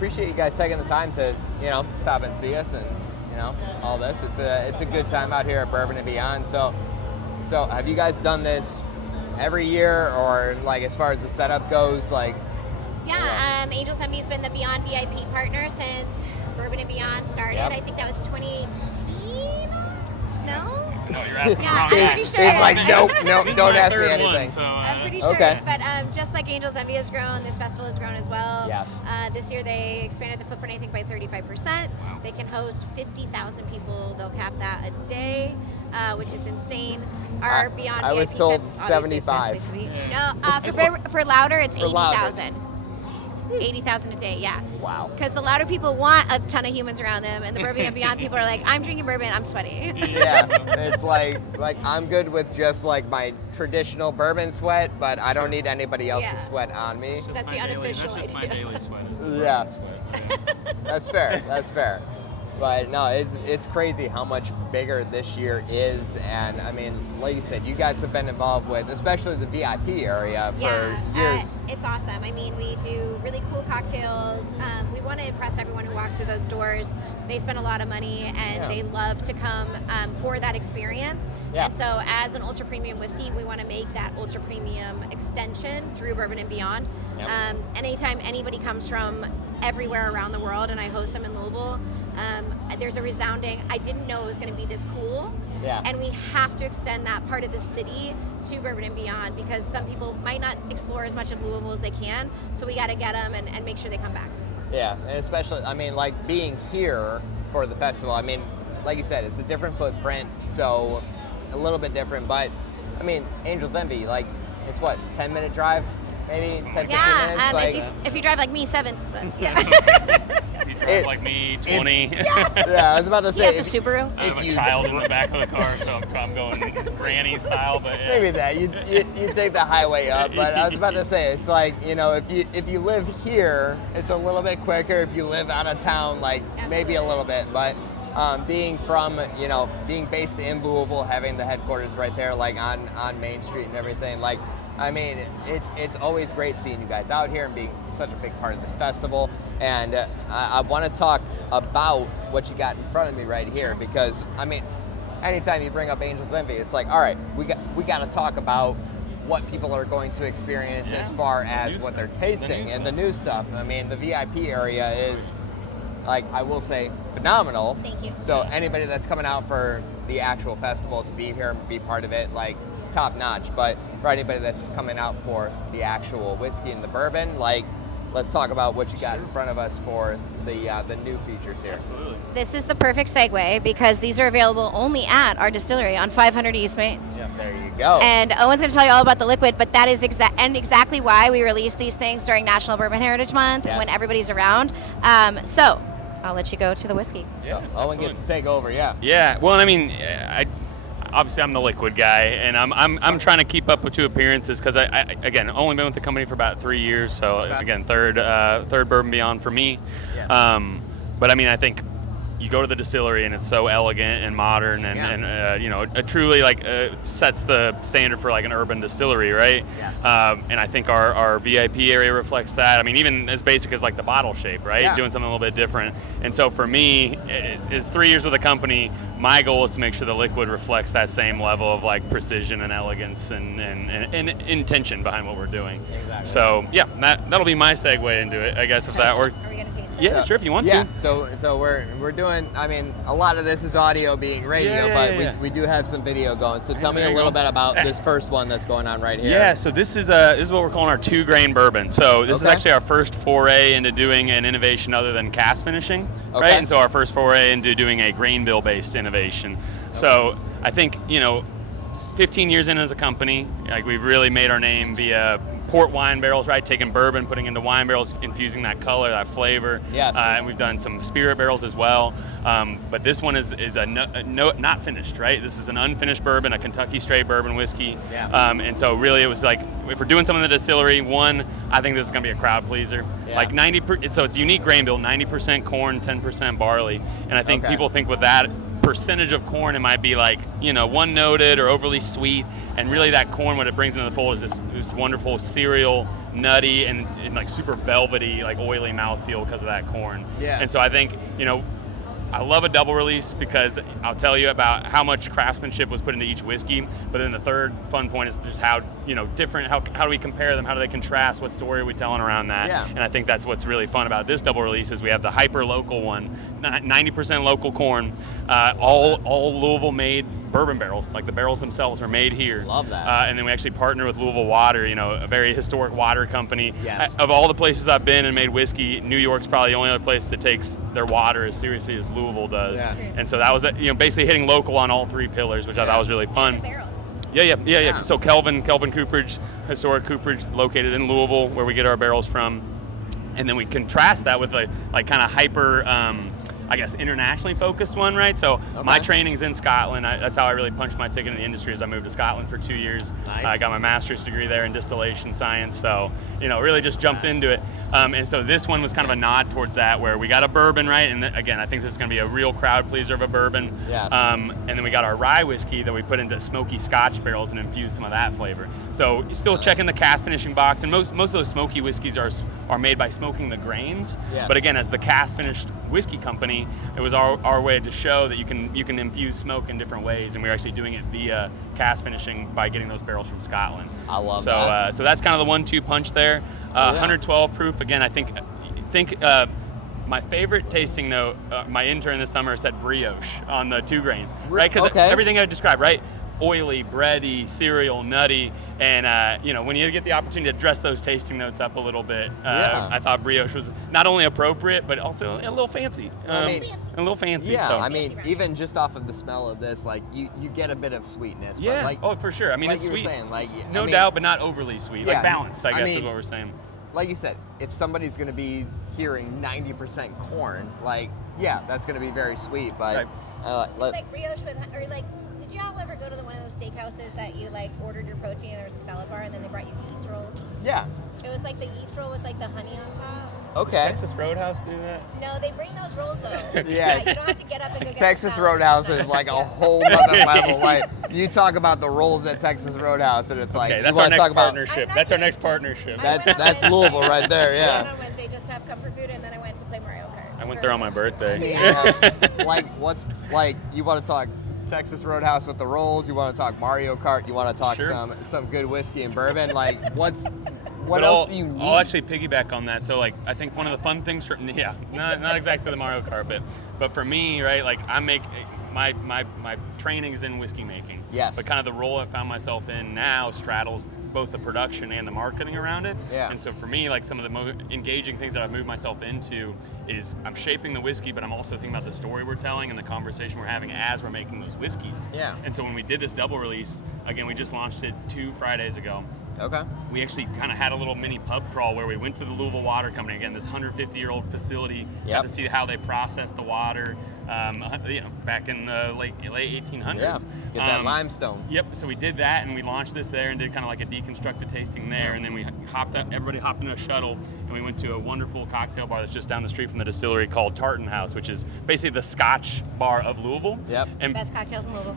appreciate you guys taking the time to, stop and see us and, all this. It's a good time out here at Bourbon and Beyond. So have you guys done this every year, or like as far as the setup goes, like? Yeah, Angel's Envy's been the Beyond VIP partner since Bourbon and Beyond started. Yep. I think that was 2018. No? No, you're asking yeah, the wrong I'm pretty sure. It's like, nope, don't ask me anything. One, so, I'm pretty sure. Okay. But just like Angel's Envy has grown, this festival has grown as well. Yes. This year they expanded the footprint, I think, by 35%. Wow. They can host 50,000 people. They'll cap that a day, which is insane. Our Beyond I VIP was told obviously 75. No, for louder, it's For louder. 80,000. 80,000 a day, yeah. Wow. Because the louder people want a ton of humans around them, and the Bourbon and Beyond people are like, I'm drinking bourbon, I'm sweaty. Yeah, it's like I'm good with just like my traditional bourbon sweat, but I don't need anybody else's sweat on me. That's the unofficial That's just my idea. daily sweat. Is the Yeah. sweat. That's fair. That's fair. But no, it's crazy how much bigger this year is, and I mean, like you said, you guys have been involved with, especially the VIP area for years. It's awesome. I mean, we do really cool cocktails. We want to impress everyone who walks through those doors. They spend a lot of money, and they love to come for that experience. Yeah. And so, as an ultra premium whiskey, we want to make that ultra premium extension through Bourbon and Beyond. Yep. Anytime anybody comes from everywhere around the world, and I host them in Louisville, there's a resounding, I didn't know it was going to be this cool. Yeah. And we have to extend that part of the city to Bourbon and Beyond, because some people might not explore as much of Louisville as they can. So we got to get them and make sure they come back. Yeah, and especially, I mean, like being here for the festival, I mean, like you said, it's a different footprint, so a little bit different, but I mean, Angel's Envy, like, it's what, 10-minute drive? Maybe 10, 15 minutes? Like, if you drive like me, 7. But yeah. If you drive like me, 20. Yeah, I was about to say. He has a Subaru. I have a child in the back of the car, so I'm going granny style. But yeah. Maybe that you take the highway up, but I was about to say, it's like, if you live here, it's a little bit quicker. If you live out of town, like maybe a little bit, but being based in Louisville, having the headquarters right there, like on Main Street and everything, like, I mean, it's always great seeing you guys out here and being such a big part of this festival. And I want to talk about what you got in front of me right here, because I mean, anytime you bring up Angel's Envy, it's like, all right, we got to talk about what people are going to experience as far as what they're tasting and the new stuff. I mean, the VIP area is, like, I will say, phenomenal. Thank you. So anybody that's coming out for the actual festival to be here and be part of it, like, top notch. But for anybody that's just coming out for the actual whiskey and the bourbon, like, let's talk about what you got in front of us for the new features here. Absolutely. This is the perfect segue, because these are available only at our distillery on 500 East Main. Yeah, there you go. And Owen's going to tell you all about the liquid, but that is exactly why we release these things during National Bourbon Heritage Month, when everybody's around. So I'll let you go to the whiskey. Yeah, Owen gets to take over. Yeah. Yeah. Well, I mean, obviously I'm the liquid guy, and I'm trying to keep up with 2 appearances, because I again only been with the company for about 3 years, so again third Bourbon Beyond for me. Yes. But I mean, I think you go to the distillery and it's so elegant and modern, and it truly sets the standard for like an urban distillery, right? Yes. And I think our VIP area reflects that. I mean, even as basic as like the bottle shape, right? Yeah. Doing something a little bit different. And so for me, it's 3 years with the company. My goal is to make sure the liquid reflects that same level of like precision and elegance and intention behind what we're doing. Exactly. So yeah, that'll be my segue into it, I guess, if that works. Are we going to taste this? Yeah, sure, if you want to. So we're doing, I mean, a lot of this is audio being radio, we do have some video going. So tell me a little bit about this first one that's going on right here. Yeah, so this is what we're calling our 2-grain bourbon. So this is actually our first foray into doing an innovation other than cask finishing, right? And so our first foray into doing a grain bill based innovation. So I think, 15 years in as a company, like, we've really made our name via port wine barrels, right? Taking bourbon, putting into wine barrels, infusing that color, that flavor. Yes. And we've done some spirit barrels as well. But this one is not finished, right? This is an unfinished bourbon, a Kentucky straight bourbon whiskey. Yeah. And so really it was like, if we're doing something in the distillery, one, I think this is going to be a crowd pleaser. Yeah. Like so it's a unique grain bill, 90% corn, 10% barley. And I think people think with that, percentage of corn, it might be like, one noted or overly sweet, and really that corn, what it brings into the fold is this wonderful cereal, nutty, and like super velvety, like oily mouthfeel because of that corn. Yeah. And so I think, I love a double release because I'll tell you about how much craftsmanship was put into each whiskey, but then the third fun point is just how, different, how do we compare them, how do they contrast, what story are we telling around that? Yeah. And I think that's what's really fun about this double release is we have the hyper local one, 90% local corn, all Louisville made bourbon barrels, like the barrels themselves are made here. Love that. And then we actually partner with Louisville Water, a very historic water company. Yes. Of all the places I've been and made whiskey, New York's probably the only other place that takes their water as seriously as Louisville does. Yeah. And so that was, basically hitting local on all three pillars, which I thought was really fun. And the barrels. Yeah. So Kelvin Cooperage, historic Cooperage, located in Louisville, where we get our barrels from, and then we contrast that with like kind of hyper, I guess, internationally focused one, right? So my training's in Scotland. That's how I really punched my ticket in the industry. Is I moved to Scotland for 2 years. Nice. I got my master's degree there in distillation science. So really just jumped into it. And so this one was kind of a nod towards that, where we got a bourbon, right? And again, I think this is going to be a real crowd pleaser of a bourbon. Yes. And then we got our rye whiskey that we put into smoky Scotch barrels and infused some of that flavor. So still checking the cask finishing box, and most of those smoky whiskeys are made by smoking the grains. Yes. But again, as the cask finished whiskey company, it was our way to show that you can infuse smoke in different ways, and we're actually doing it via cask finishing by getting those barrels from Scotland. I love so, that. So that's kind of the 1-2 punch there. 112 proof. Again, I think my favorite tasting note, my intern this summer said brioche on the 2 grain, right? Because everything I described, right? Oily, bready, cereal, nutty, and when you get the opportunity to dress those tasting notes up a little bit, I thought brioche was not only appropriate but also a little fancy. A little fancy. Yeah, so. I mean, even just off of the smell of this, like you get a bit of sweetness. Yeah. But Oh, for sure. I mean, like it's you were sweet. saying, No doubt, but not overly sweet. Yeah. Like balanced, I guess, is mean, what we're saying. Like you said, if somebody's going to be hearing 90% corn, that's going to be very sweet. But it's like brioche or like. Did you all ever go to one of those steakhouses that you ordered your protein and there was a salad bar and then they brought you yeast rolls? Yeah. It was like the yeast roll with the honey on top. Okay. Does Texas Roadhouse do that? No, they bring those rolls though. Yeah. You don't have to get up and go get Texas the salad. Roadhouse is like a whole other level. Like you talk about the rolls at Texas Roadhouse, and it's like Okay, that's you our wanna next talk about- partnership. That's our next partnership. That's Louisville right there. I Yeah. went on Wednesday just to have comfort food and then I went to play Mario Kart. I went there on my birthday. What's you want to talk Texas Roadhouse with the rolls? You want to talk Mario Kart? You want to talk some good whiskey and bourbon? What else do you need? I'll actually piggyback on that. So I think one of the fun things not exactly the Mario Kart, but for me, right, I make my training is in whiskey making. Yes. But kind of the role I found myself in now straddles both the production and the marketing around it. Yeah. And so for me, some of the most engaging things that I've moved myself into is I'm shaping the whiskey, but I'm also thinking about the story we're telling and the conversation we're having as we're making those whiskeys. Yeah. And so when we did this double release, again, we just launched it 2 Fridays ago. Okay. We actually kind of had a little mini pub crawl where we went to the Louisville Water Company, again, this 150-year-old facility, got to see how they process the water, back in the late 1800s. Yeah, get that limestone. Yep, so we did that, and we launched this there and did kind of like a deconstructed tasting there, and then everybody hopped into a shuttle, and we went to a wonderful cocktail bar that's just down the street from the distillery called Tartan House, which is basically the Scotch bar of Louisville. Yep. And Best cocktails in Louisville.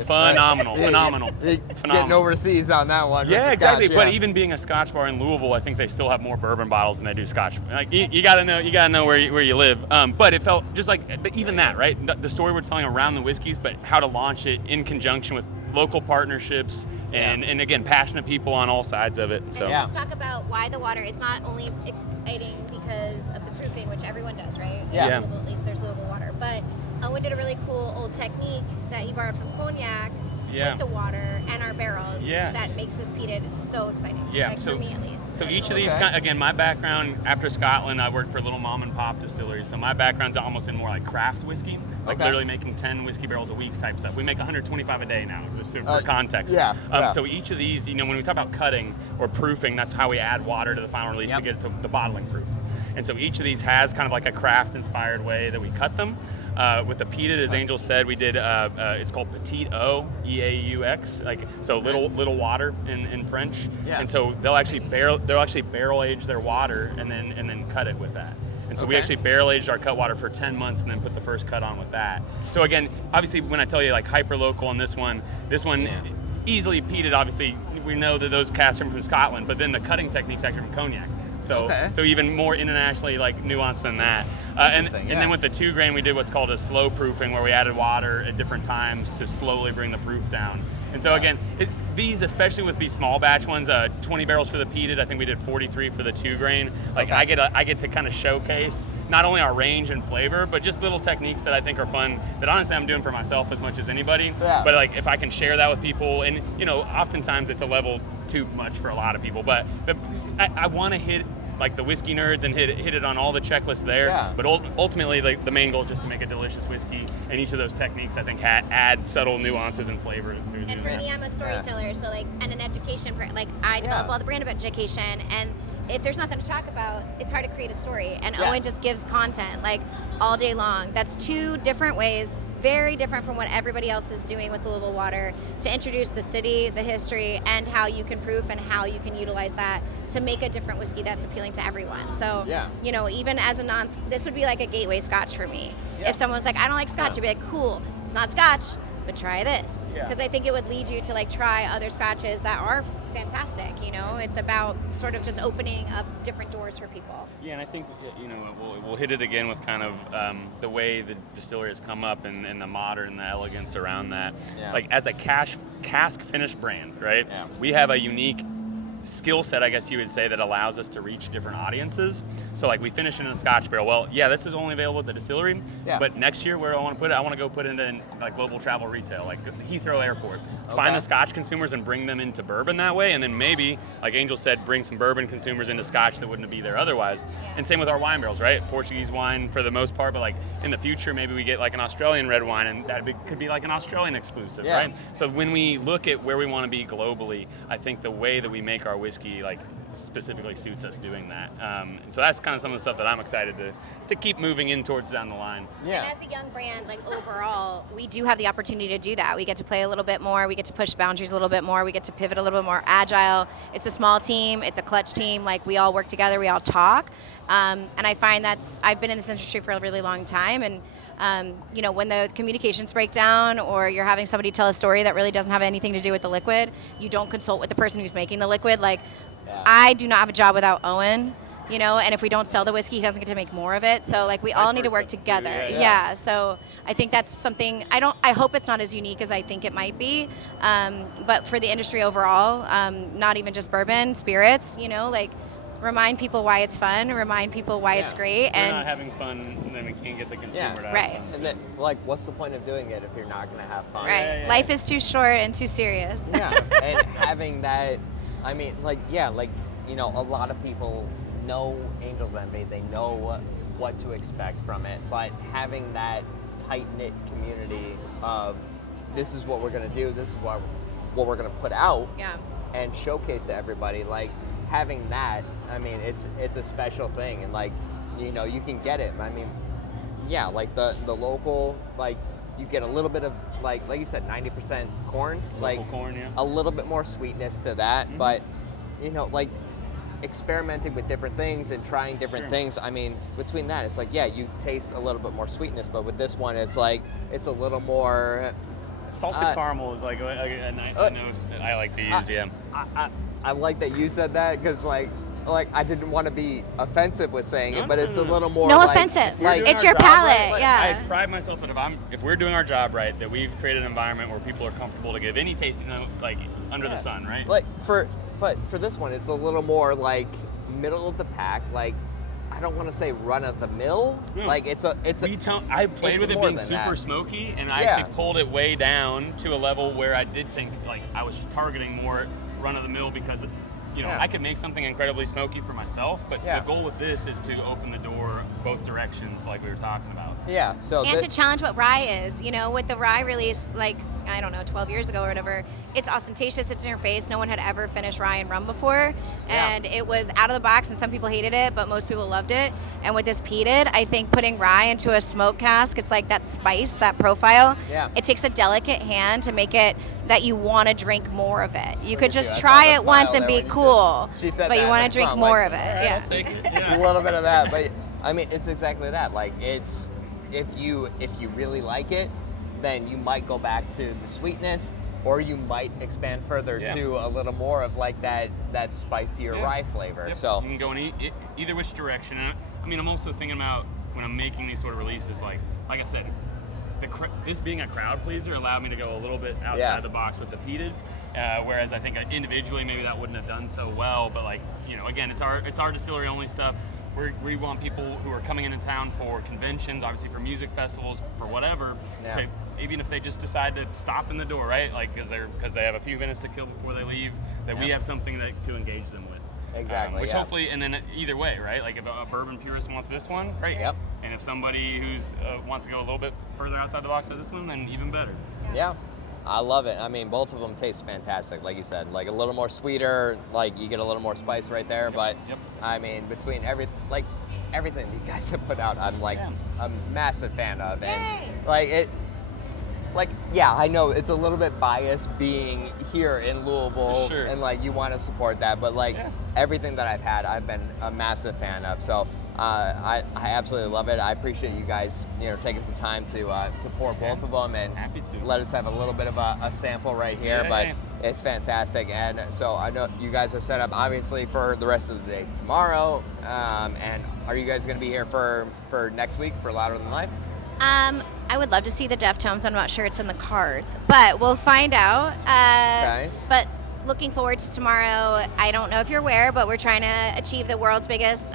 phenomenal. Getting overseas on that one. Yeah, with exactly. Scotch, But even being a Scotch bar in Louisville, I think they still have more bourbon bottles than they do Scotch. You gotta know where you live. But it felt just but even that, right? The story we're telling around the whiskeys, but how to launch it in conjunction with local partnerships and again, passionate people on all sides of it. So and let's talk about why the water. It's not only exciting because of the proofing, which everyone does, right? Yeah. In Louisville, at least there's Louisville water, but Owen did a really cool old technique that he borrowed from cognac with the water and our barrels that makes this peated so exciting. Yeah, for me at least. So each of these, again, my background after Scotland, I worked for a little mom and pop distillery. So my background's almost in more like craft whiskey, literally making 10 whiskey barrels a week type stuff. We make 125 a day now, just for context. So each of these, when we talk about cutting or proofing, that's how we add water to the final release to get to the bottling proof. And so each of these has kind of like a craft-inspired way that we cut them. With the peated, as Angel said, we did. It's called Petit Eau, EAUX, little water in French. Yeah. And so they'll actually barrel age their water and then cut it with that. And so we actually barrel aged our cutwater for 10 months and then put the first cut on with that. So again, obviously when I tell you like hyper local on this one easily peated, obviously we know that those casks are from Scotland, but then the cutting technique's actually from Cognac. So even more internationally like nuanced than that. And then with the 2 grain, we did what's called a slow proofing, where we added water at different times to slowly bring the proof down. And so again, these, especially with these small batch ones, 20 barrels for the peated, I think we did 43 for the 2 grain. Like I get to kind of showcase not only our range and flavor, but just little techniques that I think are fun that honestly I'm doing for myself as much as anybody. Yeah. But like if I can share that with people, and you know, oftentimes it's a level too much for a lot of people, but I want to hit like the whiskey nerds and hit it on all the checklists there. Yeah. But ultimately, like the main goal is just to make a delicious whiskey, and each of those techniques I think add subtle nuances and flavor. And for me, I'm a storyteller, so like, and an education, like I develop all the brand education, and if there's nothing to talk about, it's hard to create a story. And Owen just gives content like all day long. That's 2 different ways, very different from what everybody else is doing with Louisville water, to introduce the city, the history, and how you can proof and how you can utilize that to make a different whiskey that's appealing to everyone. So, you know, even as a this would be like a gateway Scotch for me. Yeah. If someone was like, I don't like Scotch, I'd be like, cool, it's not Scotch, but try this. Because I think it would lead you to like try other Scotches that are fantastic. You know, it's about sort of just opening up different doors for people. Yeah, and I think, you know, we'll hit it again with kind of the way the distillery has come up and the modern, the elegance around that. Yeah. Like as a cask finish brand, right? Yeah. We have a unique skill set, I guess you would say, that allows us to reach different audiences. So like we finish in a Scotch barrel. Well, yeah, this is only available at the distillery, but next year where I want to put it, I want to go put it in like global travel retail, like Heathrow Airport. Find the Scotch consumers and bring them into bourbon that way, and then maybe, like Angel said, bring some bourbon consumers into Scotch that wouldn't be there otherwise. And same with our wine barrels, right? Portuguese wine for the most part, but like in the future, maybe we get like an Australian red wine, and that could be like an Australian exclusive, right? So when we look at where we want to be globally, I think the way that we make our whiskey like specifically suits us doing that. And so that's kind of some of the stuff that I'm excited to keep moving in towards down the line. Yeah. And as a young brand, like overall, we do have the opportunity to do that. We get to play a little bit more. We get to push boundaries a little bit more. We get to pivot a little bit more agile. It's a small team. It's a clutch team. Like we all work together. We all talk. And I find I've been in this industry for a really long time. And you know, when the communications break down or you're having somebody tell a story that really doesn't have anything to do with the liquid, you don't consult with the person who's making the liquid. Like, I do not have a job without Owen, you know, and if we don't sell the whiskey, he doesn't get to make more of it. So, like, we all need to work together. Yeah. So I think that's something, I hope it's not as unique as I think it might be. But for the industry overall, not even just bourbon, spirits, you know, like, remind people why it's fun, remind people why it's great. If we're not having fun, then we can't get the consumer to have fun. And then, like, what's the point of doing it if you're not going to have fun? Right. Life is too short and too serious. Yeah, and having that, I mean, like, you know, a lot of people know Angel's Envy, they know what to expect from it, but having that tight-knit community of this is what we're going to do, this is what we're going to put out, and showcase to everybody, like, having that, I mean, it's a special thing, and like, you know, you can get it. I mean, like the local, like you get a little bit of like you said, 90% corn, local corn, a little bit more sweetness to that, but you know, like experimenting with different things and trying different things. I mean, between that, it's like you taste a little bit more sweetness, but with this one, it's like it's a little more salted caramel is like a nose I like to use. I like that you said that because like I didn't want to be offensive with saying it, but it's a little more offensive. Like it's your palate. Right, I pride myself that if we're doing our job right, that we've created an environment where people are comfortable to give any tasting like under the sun, right? Like for this one, it's a little more like middle of the pack. Like I don't want to say run of the mill. Like I played with it being super smoky, and I actually pulled it way down to a level where I did think like I was targeting more run of the mill because you know I could make something incredibly smoky for myself, but the goal with this is to open the door both directions, like we were talking about. Yeah. So to challenge what rye is, you know, with the rye release, like I don't know, 12 years ago or whatever, it's ostentatious, it's in your face. No one had ever finished rye and rum before, and it was out of the box, and some people hated it, but most people loved it. And with this peated, I think putting rye into a smoke cask, it's like that spice, that profile. Yeah. It takes a delicate hand to make it that you want to drink more of it. You could just try it once and be cool, but you want to drink more of it. I'll take it. A little bit of that, I mean, it's exactly that. Like, it's if you really like it, then you might go back to the sweetness, or you might expand further to a little more of like that spicier rye flavor. Yep. So you can go in either which direction. And I mean, I'm also thinking about when I'm making these sort of releases, like I said, this being a crowd pleaser allowed me to go a little bit outside the box with the peated. Whereas I think individually maybe that wouldn't have done so well, but like, you know, again, it's our distillery only stuff. We want people who are coming into town for conventions, obviously for music festivals, for whatever, to, even if they just decide to stop in the door, right? Like because they have a few minutes to kill before they leave, that we have something to engage them with. Exactly. Which hopefully, and then either way, right? Like if a bourbon purist wants this one, great. Yep. And if somebody who's wants to go a little bit further outside the box of this one, then even better. Yeah. I love it. I mean, both of them taste fantastic, like you said. Like a little more sweeter, like you get a little more spice right there. But I mean, between everything that you guys have put out, I'm like a massive fan of. And I know it's a little bit biased being here in Louisville, and like you want to support that. But like everything that I've had, I've been a massive fan of. So. I absolutely love it. I appreciate you guys, taking some time to pour both of them and let us have a little bit of a sample right here. But it's fantastic, and so I know you guys are set up obviously for the rest of the day tomorrow. And are you guys going to be here for next week for Louder Than Life? I would love to see the Deftones. I'm not sure it's in the cards, but we'll find out. Okay. But looking forward to tomorrow. I don't know if you're aware, but we're trying to achieve the world's largest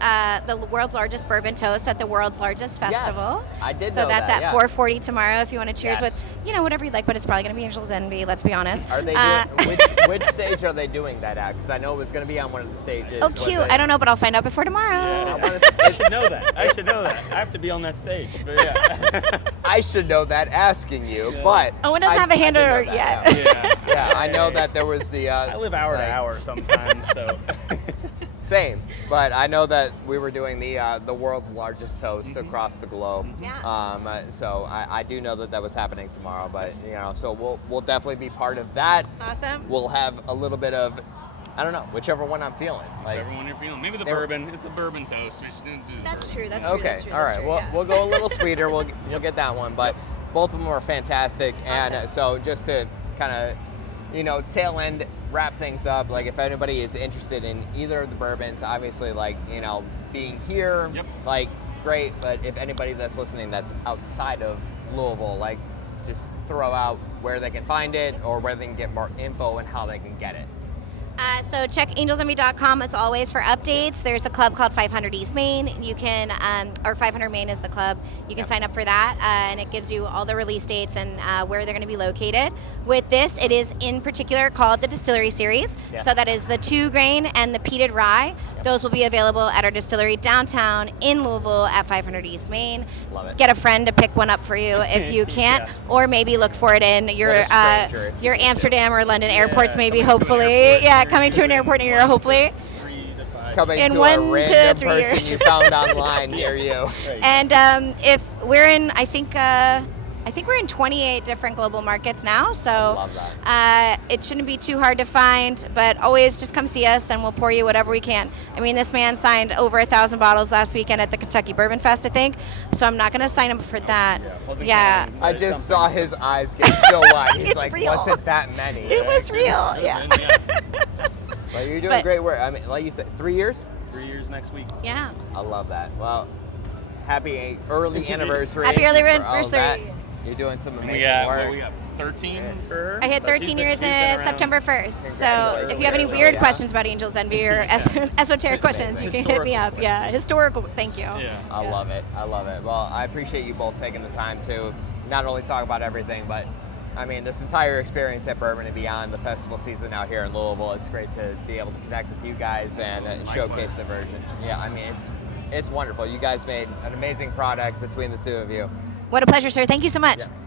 bourbon toast at the world's largest festival. Yes, I did so know that's that, at 4:40 tomorrow. If you want to cheers with, whatever you'd like, but it's probably going to be Angel's Envy. Let's be honest. Are they doing, which stage are they doing that at? Because I know it was going to be on one of the stages. Oh, cute! I don't know, but I'll find out before tomorrow. Yeah. I should know that. I have to be on that stage. But I should know that asking you, but Owen doesn't have a handler yet. Yeah, I know that there was the. I live hour to hour sometimes, so. Same, but I know that we were doing the world's largest toast across the globe. Yeah. So I do know that was happening tomorrow, but so we'll definitely be part of that. Awesome. We'll have a little bit of, I don't know, whichever one I'm feeling. Whichever one you're feeling. Maybe the bourbon. It's a bourbon toast. We shouldn't do That's true. That's true. true. Okay. That's true. All right. We'll go a little sweeter. We'll get that one, but both of them are fantastic. Awesome. And so just to kind of, tail end, wrap things up. Like if anybody is interested in either of the bourbons, obviously, like being here, like great. But if anybody that's listening that's outside of Louisville, like just throw out where they can find it or where they can get more info and how they can get it. So check angelsenvy.com as always for updates. There's a club called 500 East Main. You can, or 500 Main is the club. You can sign up for that, and it gives you all the release dates and where they're going to be located. With this, it is in particular called the Distillery Series. So that is the 2-grain and the peated rye. Those will be available at our distillery downtown in Louisville at 500 East Main. Love it. Get a friend to pick one up for you if you can't, or maybe look for it in your Amsterdam or London airports, maybe, hopefully. Coming to an airport near you, hopefully. 3 to 5. Coming in to 1 a random to 3 person years. you found online near you. And if we're in, I think we're in 28 different global markets now, so love that. It shouldn't be too hard to find, but always just come see us and we'll pour you whatever we can. I mean, this man signed over 1,000 bottles last weekend at the Kentucky Bourbon Fest, I think, so I'm not going to sign him for that. I just saw his eyes get so wide. He's It's like, real. wasn't that many? It was real, Well, you're doing great work. I mean, like you said, 3 years? 3 years next week. Yeah. I love that. Well, happy early anniversary. Happy early for all of anniversary. that. You're doing some amazing work. We got 13 for her. I hit 13 years in September 1st. So if you have any weird questions about Angel's Envy or esoteric questions, you can hit me up. Historical. Thank you. I love it. I love it. Well, I appreciate you both taking the time to not only talk about everything, but I mean, this entire experience at Bourbon and Beyond, the festival season out here in Louisville, it's great to be able to connect with you guys and showcase the version. Yeah, I mean, it's wonderful. You guys made an amazing product between the two of you. What a pleasure, sir. Thank you so much.